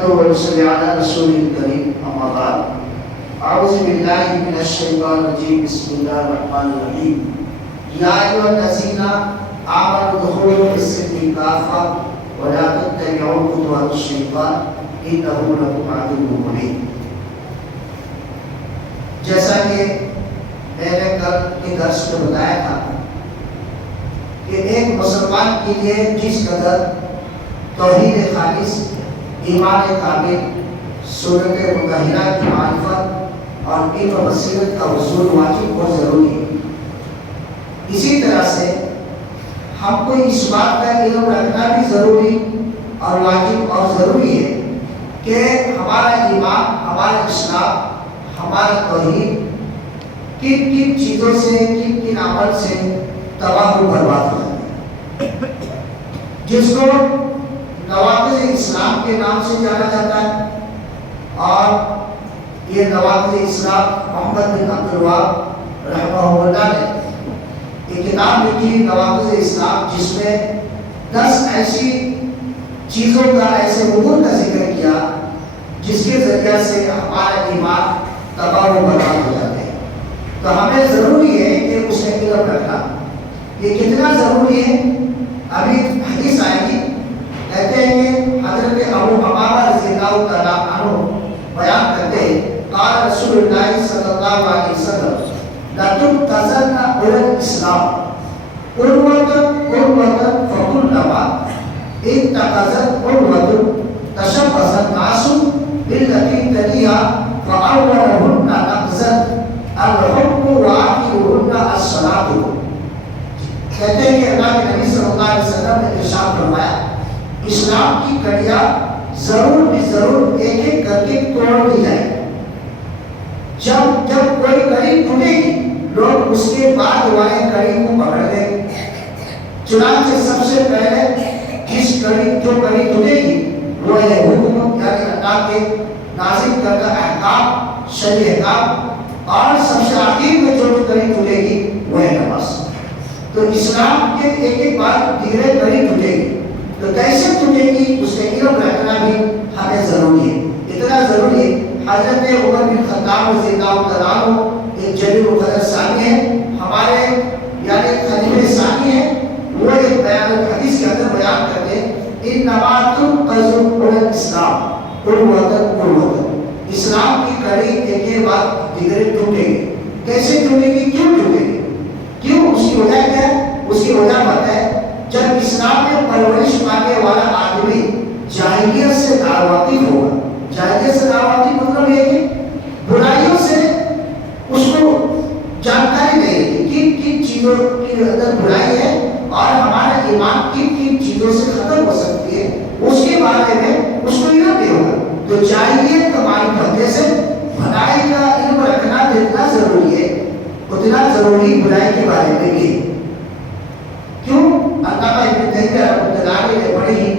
نحمده ونصلي على رسوله الكريم أما بعد أعوذ بالله من الشيطان الرجيم بسم الله الرحمن الرحيم يا أيها الذين آمنوا ادخلوا في السلم كافة ولا تتبعوا خطوات الشيطان إنه لكم عدو مبين. جیسا کہ میں نے کل کے درس میں بتایا تھا کہ ایک مسلمان کے لیے جس قدر توحید خالص، ایمان کامل، سنت مطہرہ کی معرفت اور علم و بصیرت کا حصول واجب اور ضروری ہے، اسی طرح سے ہم کو اس بات کا علم رکھنا بھی ضروری اور واجب اور ضروری ہے کہ ہمارا ایمان، ہمارا اسلام، ہمارا توحید کن کن چیزوں سے، کن کن عمل سے تباہ و برباد ہو جاتا ہے، جس کو نواقض اسلام کے نام سے جانا جاتا ہے. اور یہ نواقض اسلام محمد بن عبد الوہاب رحمہ اللہ نے ایک کتاب لکھی نواقض اسلام، جس میں 10 ایسی چیزوں کا، ایسے امور کا ذکر کیا جس کے ذریعے سے ہمارا ایمان تباہ و برباد ہو جاتے ہیں. تو ہمیں ضروری ہے کہ اسے علم رکھنا. یہ کتنا ضروری ہے؟ ابھی حدیث آئے گی، کہتے ہیں کہ حضرت ابو امامہ رضی اللہ تعالیٰ عنہ بیان کرتے ہیں قال رسول اللہ صلی اللہ علیہ وسلم لَتُبْتَزَنَّ عُرَى الْإِسْلَامِ عُرْوَةً فَكُلَّمَا اتَّخَذَتْ عُرْوَةٌ تَشَبَّثَ النَّاسُ بِالَّتِي تَلِيهَا فَأَوَّلُهُنَّ نَقْضًا الْحُكْمُ وَآخِرُهُنَّ الصَّلَاةُ. کہتے ہیں کہ اللہ کے نبی صلی اللہ علیہ وسلم نے ارشاد فرمایا اسلام کی کڑیاں ضرور بھی ضرور ایک ایک کر کے توڑ دی جائے. جب کوئی کڑی ٹوٹے گی لوگ اس کے بعد والے کڑی کو پکڑ لیں گے. چنانچہ سب سے پہلے جو کڑی ٹوٹے گی وہ ہے حکم، یعنی اللہ کے نازل کردہ احکام، شرعی احکام، اور سب سے آخر میں جو کڑی ٹوٹے گی وہ ہے نماز. تو اسلام کے ایک ایک بات دیگرے کڑی ٹوٹے گی، تو کیسے ٹوٹے گی اس کا علم رکھنا بھی ہمیں ضروری ہے. اتنا ضروری ہے حضرت عمر بن خطاب رضی اللہ تعالیٰ عنہ ایک جلیل القدر ثانی ہے، ہمارے یعنی خلیفہ ثانی ہے. وہ ایک بیان حدیث کے اندر بیان کرتے ہیں انما تنقض الاسلام عروۃ. اسلام کی کڑی ایک ایک بات دیگرے ٹوٹے گی. کیسے ٹوٹے گی؟ کیوں ٹوٹے گی؟ کیوں؟ اس کی وجہ کیا ہے؟ اس کی وجہ پتہ ہے، جب اسلام میں پرورش پانے والا آدمی جاہلیت سے ناواقف ہوگا. جاہلیت سے ناواقف مطلب یہ کہ برائیوں سے اس کو جانکاری نہیں ہے کہ کن چیزوں کے اندر برائی ہے اور ہمارا ایمان کن چیزوں سے ختم ہو سکتی ہے، اس کے بارے میں اس کو علم نہیں ہوگا. تو جاہلیت کا معرفت سے بھلائی کا علم رکھنا جتنا ضروری ہے اتنا ضروری برائی کے بارے میں بھی. کیوں؟ علامہ ابن تیمیہ رحمۃ اللہ علیہ نے بڑی ہی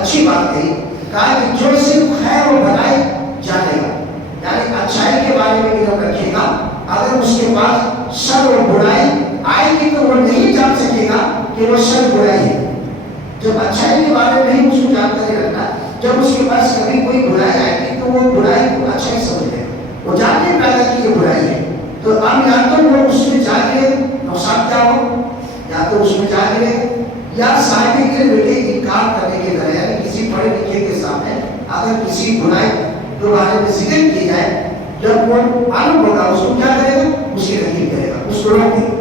اچھی بات کہی، کہا کہ جو صرف خیر و بھلائی جانے گا، یعنی اچھائی کے بارے میں علم رکھے گا، اگر اس کے پاس شر و برائی آئے گی تو وہ نہیں جان سکے گا کہ وہ شر برائی ہے. جب اچھائی کے بارے میں ہی اس کو جانکاری رکھنا، جب اس کے پاس کبھی کوئی برائی آئے گی تو وہ برائی کو اچھائی سمجھ لے گا، وہ جاننے پائے گا کہ یہ برائی ہے. تو اب یا تو وہ اس میں جا کے نقصان کیا ہو، یا تو اس میں جا کے یا صاحب کے بیٹے انکار کرنے کے ذریعے، یعنی کسی پڑھے لکھے کے سامنے اگر کسی برائی کے بارے میں ذکر کی جائے، جب وہ معلوم ہوگا اس کو کیا کرے گا، اس کی تحقیق کرے گا، اس کو روک دے گا.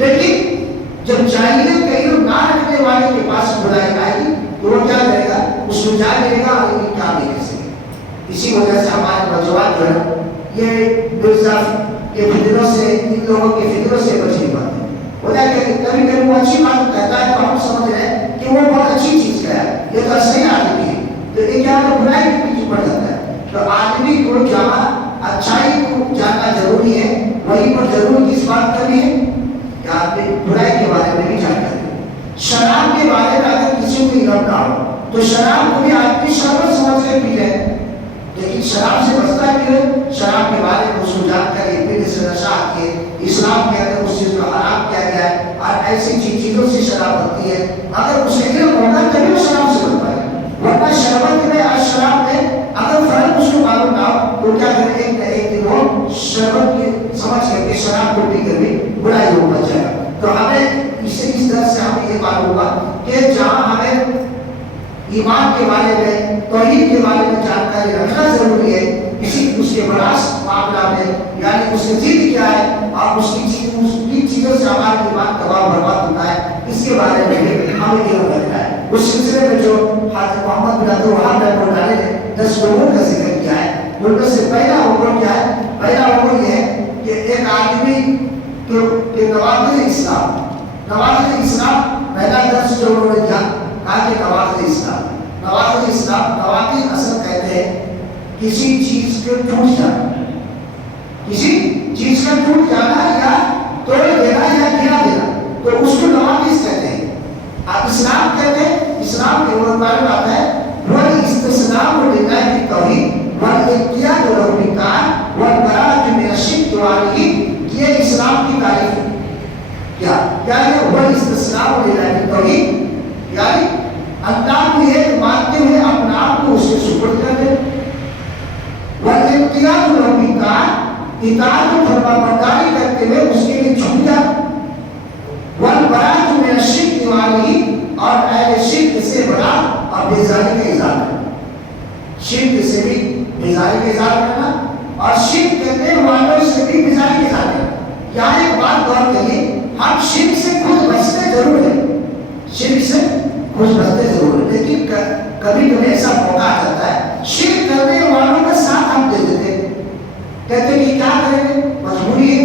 لیکن جب جاہلیت کا علم نہ رکھنے والے کے پاس برائی آئے گی تو وہ کیا کرے گا، اس کو جا کرے گا اور انکار نہیں کر سکے. اسی وجہ سے ہمارے نوجوان جو ہے یہ مرزا کے فطروں سے، ان لوگوں کے فطروں سے بچ نہیں پاتے. وجہ کہ کبھی کبھی وہ اچھی بات کہتا ہے تو ہم سمجھ رہے ہیں کہ وہ بہت اچھی چیز کا ہے، یہ تو صحیح آدمی ہے، تو یہ کیا برائی کے پیچھے پڑ جاتا ہے. تو آدمی کو جہاں اچھائی کو جاننا ضروری ہے وہیں پر ضرور کس بات کرنی ہے کہ آدمی برائی کے بارے میں بھی جانکاری ہے. شراب کے بارے میں اگر کسی کو علم نہ ہو تو شراب کو بھی آدمی شربت سمجھ کے پی لے، لیکن شراب سے بچتا کیوں؟ شراب کے بارے میں اس کو جانکاری پینے سے نشہ آتی ہے، اسلام کے اندر اس چیز کو حرام کیا گیا ہے اور ایسی چیزوں سے شراب بنتی ہے. اگر اسے علم ہوگا تبھی وہ شراب سے بن پائے گا، ورنہ شربت میں اور شراب میں سمجھ کر کے شراب کو پی کر بھی برائی کو بچ جائے گا. تو ہمیں اس درس سے ہمیں یہ معلوم ہوا کہ جہاں ہمیں ایمان کے بارے میں توحید کے بارے میں جانکاری رکھنا ضروری ہے، اس کے برعکس معاملہ میں یعنی اس کی ضد کیا ہے اور اس کی چیزوں سے ہمارا ایمان تباہ برباد ہوتا ہے، اس کے بارے میں بھی ہمیں علم رکھنا ہے. اس سلسلے میں جو حضرت محمد بن عبد الوہاب رحمۃ اللہ علیہ نے 10 لوگوں کا ذکر کیا ہے، ان میں سے پہلا حکم کیا ہے؟ پہلا حکم یہ ہے کہ ایک آدمی کے نواقض اسلام پہلا درس جو انہوں نے کیا کہا کہ نواقض اسلام نواقض اصل کہتے ہیں کسی چیز کے ٹوٹ جانا یا توڑ دینا یا گرا دینا، تو اس کو نواقض کہتے ہیں. آپ اسلام کہتے ہیں، اسلام کے بارے میں آتا ہے والاستسلام للہ بالتوحید والانقیاد له بالطاعۃ والبراءۃ من الشرک وآلہ. یہ اسلام کی تعریف ہے. کیا ہے والاستسلام للہ بالتوحید؟ یعنی اللہ کو ایک مانتے ہوئے اپنے آپ کو اسے سپرد کر دے. والانقیاد له بالطاعۃ، اطاعت و فرمانبرداری کرتے ہوئے اس کے لیے جھک جانا. والبراءۃ من الشرک وآلہ، اور اہل شرک سے بڑا اور بیزاری کا اظہار کرنا. شرک سے بھی بیزاری کا اظہار کرنا اور شرک کرنے والوں سے بھی بیزاری کا اظہار کرنا. یہاں ایک بات غور کریے، ہم شرک سے خود بچتے ضرور ہیں، لیکن کبھی کبھی ایسا موقع آ جاتا ہے شرک کرنے والوں کا ساتھ ہم دے دیتے ہیں، کہتے ہیں کہ کیا کریں گے، مجبوری ہے،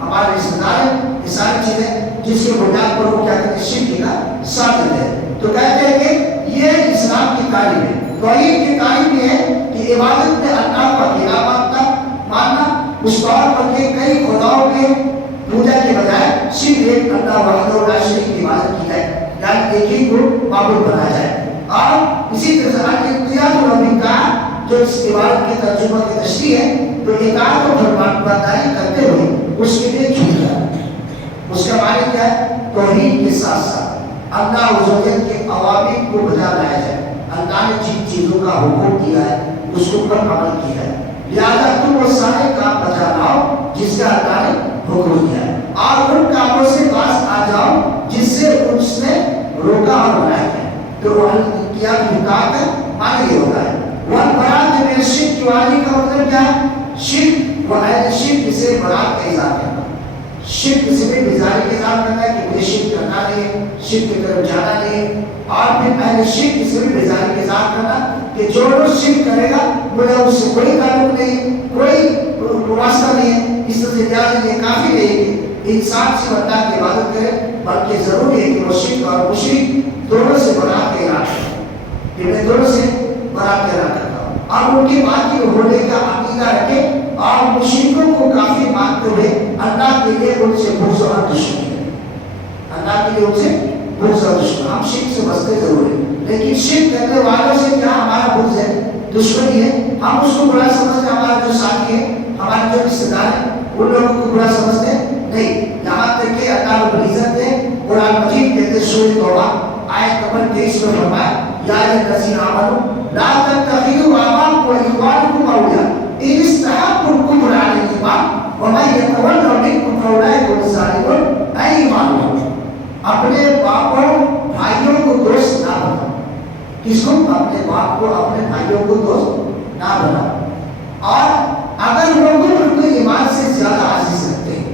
ہمارے رشتے دار ہیں، یہ ساری چیزیں جس کے بنیاد پر وہ کیا کرتے ہیں شرک کا ساتھ دیتے ہیں. تو کہتے ہیں کہ یہ اسلام کی تعلیم ہے. توحید کی تعلیم یہ ہے کہ عبادت میں اللہ کو اکیلا ماننا، اس طور پر کہ کئی خداؤں کے پوجا کے بجائے صرف ایک اللہ وحدہ لا شریک کی عبادت کی جائے، یعنی ایک ہی کو معبود بنا جائے. اور اسی طرح انقیاد له کا جو اس عبادت کے ترجمہ کی تشریح ہے، تو اطاعت و فرمانبرداری کرتے ہوئے اس کے لیے جھک جانا. اس کا معنی کیا ہے؟ توحید کے ساتھ ساتھ اللہ عزوجل کے اوامر کو بجا لایا جائے. اللہ نے جن چیزوں کا حکم دیا ہے اس کے اوپر عمل کیا ہے، لہذا تم وہ سارے کام بجا لاؤ جس کا اللہ نے حکم دیا ہے، اور ان کاموں سے باز آ جاؤ جس سے اس نے روکا اور منایا ہے. تو وہ کیا اطاعت ہے، معنی یہ ہوتا ہے. والبراءۃ من الشرک وآلہ کا مطلب کیا ہے؟ شرک و اہل شرک سے برات کا اظہار کرنا. شرک سے بھی بیزاری کا اظہار کرنا ہے کہ مجھے شرک کرنا نہیں، شرک کی طرف جانا نہیں. اور پھر اہل شرک سے بھی بیزاری کا اظہار کرنا کہ جو لوگ شرک کرے گا مجھے اس سے کوئی تعلق نہیں، کوئی واسطہ نہیں ہے. اس طرح سے یہ کافی نہیں کہ انسان سے اللہ کی عبادت کرے، بلکہ ضروری ہے کہ وہ شرک اور مشرک دونوں سے برات کا اعلان کرے. میں دونوں سے برات کا اعلان کرتا ہوں اور ان کی باقی ہونے کا عقیدہ رکھے اور مشرکوں کو کافی مانتے ہوئے اللہ کے لیے ان سے بغض اور دشمنی ہے. اللہ کے لیے ان سے بغض اور دشمنی. ہم شرک سے بچتے ضرور ہیں، لیکن شرک کرنے والوں سے کیا ہمارا بغض ہے، دشمنی ہے؟ ہم اس کو برا سمجھتے، ہمارا جو ساتھی ہے، ہمارے جو رشتے دار ہیں، ان لوگوں کو برا سمجھتے نہیں. یہاں تک کہ اللہ رب العزت نے قرآن مجید کہتے سورۃ توبہ آیت نمبر 23 میں فرمایا یا ایھا الذین آمنوا لا تتخذوا آباءکم واخوانکم اولیاء ان استحبوا الکفر علی الایمان ومن یتولوا منکم فاولئک هم الظالمون. اے ایمان والو، اپنے باپوں بھائیوں کو دوست نہ بناؤ. کس کو؟ اپنے باپ کو اپنے بھائیوں کو دوست نہ بناؤ. اور اگر وہ ان کو ایمان سے زیادہ عزیز رکھتے ہیں،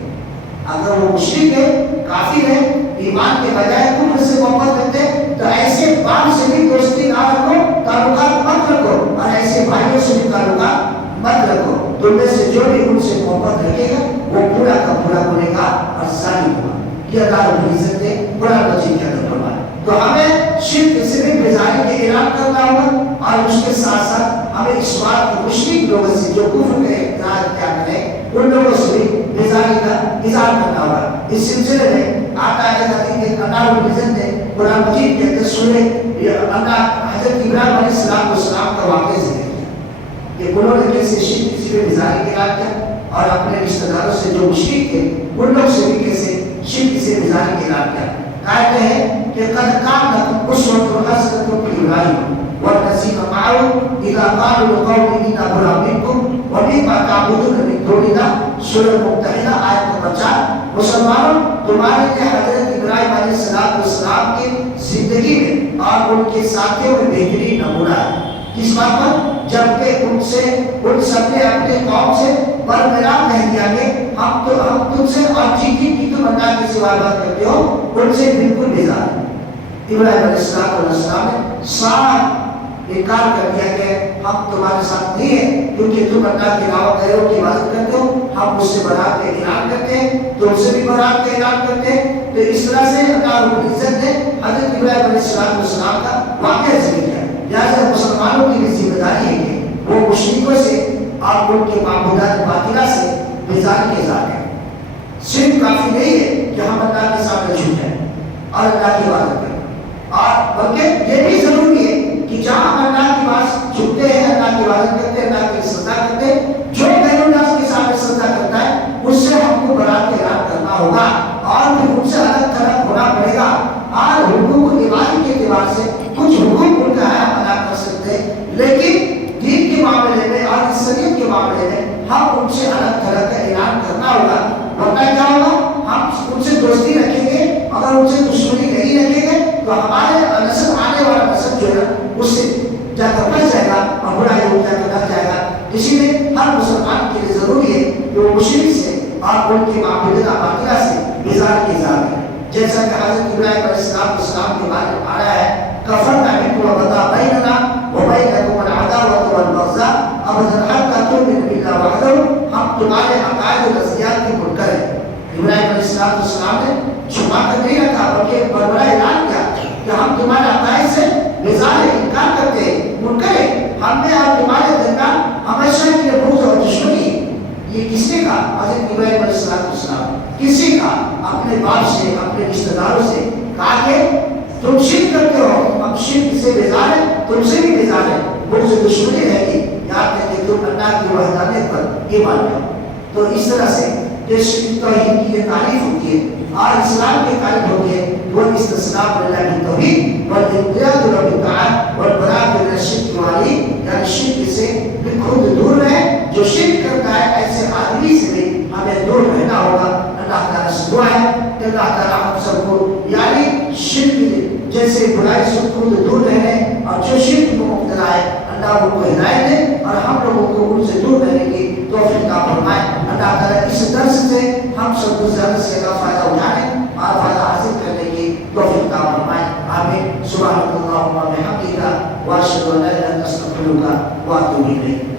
اگر وہ مشرک ہے، کافر ہے، ایمان کے بجائے کفر سے محبت رکھتے ہیں، تو ایسے باپ سے بھی دوستی نہ رکھو، تعلقات مت رکھو، اور ایسے بھائیوں سے بھی تعلقات مت رکھو. تم میں سے جو بھی ان سے محبت رکھے گا وہ پورا کا پورا گنہگار اور ظالم ہوگا. یہ اللہ رب العزت نے قرآن مجید کے اندر فرمایا. تو ہمیں شرک سے بھی بیزاری کے اعلان کرنا ہوگا اور اس کے ساتھ ساتھ ہمیں اس بات کو مشرک لوگوں سے جو کفر کا اقرار کیا کریں ان لوگوں سے بھی بیزاری کا اظہار کرنا ہوگا. اس سلسلے میں آتا ہے کہ اللہ رب العزت نے قرآن مجید کے اندر سورہ اللہ حضرت ابراہیم علیہ السلام کا واقعہ ذکر کیا کہ انہوں نے کیسے شرک سے بھی بیزاری کا اعلان کیا اور اپنے رشتہ داروں سے جو مشرک تھے ان لوگ سے بھی کیسے شرک سے بیزاری کا اعلان کیا. کہتے ہیں کہ قد کان لکم اسوۃ حسنۃ فی ابراہیم والذين معه إذا قالوا لقوم إنا براء منكم ومما تعبدون من دون الله سورہ ممتحنہ آیت نمبر 4. مسلمانوں تمہارے لیے حضرت ابراہیم علیہ السلام کی زندگی میں اور ان کے ساتھیوں میں بہترین نمونہ ہے. اس بات پر جبکہ ان سب نے اپنے قوم سے برملا کہہ دیا کہ ہم تم سے اور جن کی تم اللہ کے سوا بات کرتے ہو ان سے بالکل بیزار ہیں. ابراہیم علیہ السلام نے صاف انکار کر دیا کہ ہم تمہارے ساتھ نہیں ہیں کیونکہ تم اللہ کے علاوہ غیروں کی عبادت کرتے ہو. ہم اس سے برات کا اعلان کرتے ہیں تم سے بھی برات کا اعلان کرتے ہیں. تو اس طرح سے اللہ رب العزت نے حضرت ابراہیم علیہ السلام کا واقعہ ذکر کیا. لہٰذا مسلمانوں کی بھی ذمہ داری ہے کہ وہ مشرکوں سے اور ان کے معبودات باطلہ سے بیزار کے اظہار کریں. صرف کافی نہیں ہے کہ ہم اللہ کے سامنے جھک جائیں اور اللہ کی عبادت کریں، اور بلکہ یہ بھی ضروری ہے کہ جہاں ہم اللہ کے پاس جھکتے ہیں، اللہ کی عبادت کرتے ہیں، اللہ کی سجدہ کرتے ہیں، جو غیر اللہ کے سامنے سجدہ کرتا ہے اس سے ہم کو برات کا اعلان کرنا ہوگا اور پھر ان سے الگ تھلگ ہونا پڑے گا. اور حقوق عبادت کے اعتبار سے کچھ حقوق ان کا ہے ہم ادا کر سکتے ہیں، لیکن دین کے معاملے میں اور انسانیت کے معاملے میں ہم ان سے الگ تھلگ کا اعلان کرنا ہوگا. ورنہ کیا ہوگا، ہم ان سے دوستی رکھیں گے، اگر ان سے دشمنی نہیں رکھیں گے تو ہمارے نسل آنے والا نسل جو ہے اس سے جا کر بچ جائے گا اور برائی ہو جا کر لگ جائے گا. اسی لیے ہر مسلمان کے لیے ضروری ہے کہ وہ مشرک سے اور ان کی معبودات باطلہ سے بیزار کی اظہار کرے. جیسا کہ حضرت ابراہیم علیہ السلام کے بارے میں آیا ہے کفرنا بکم وبدا بیننا وبینکم العداوۃ والبغضاء ابدا حتی تؤمنوا باللہ وحدہ. ہم تمہارے عقائد و نظریات کے منکر ہیں. ابراہیم علیہ السلام نے چھپا کر نہیں رکھا بلکہ بربرا اعلان کیا کہ ہم تمہارے عقائد سے بیزار انکار کرتے ہیں، منکر ہیں. ہم نے اور تمہارے درمیان ہمیشہ کے لیے بغض اور دشمنی. یہ کس نے کہا؟ حضرت ابراہیم علیہ السلام. کسی کا اپنے باپ سے اپنے رشتہ داروں سے کہا کہ تم شرک کرتے ہو، ہم شرک سے بیزار ہیں، تم سے بھی بیزار ہیں، بغض و دشمنی رہے گی یاد ہے کہ تم اللہ کی وحدانیت پر ایمان لاؤ. تو اس طرح سے توحید کی یہ تعریف ہوتی ہے اور اسلام کی تعریف ہوتی ہے وہ استسلام للہ کی توحید والانقیاد رب تعالی والبراءۃ من الشرک والی، یعنی شرک سے خود دور رہے. جو شرک کرتا ہے ایسے آدمی سے بھی ہمیں دور رہنا ہوگا. اللہ تعالیٰ سے دعا ہے کہ اللہ تعالیٰ ہم سب کو یعنی شرک جیسے برائی سے خود دور رہنے اور جو شرک کو مبتلا ہے اللہ ان کو ہدایت دے اور ہم لوگوں کو ان سے دور رہنے کی توفیق عطا فرمائے. اللہ تعالیٰ اس درس سے ہم سب کو زیادہ سے زیادہ فائدہ اٹھانے اور فائدہ حاصل کرنے کی توفیق عطا فرمائے. آمین. سبحانک اللہم و بحمدک واشہد ان لا الہ الا انت استغفرک و اتوب الیک.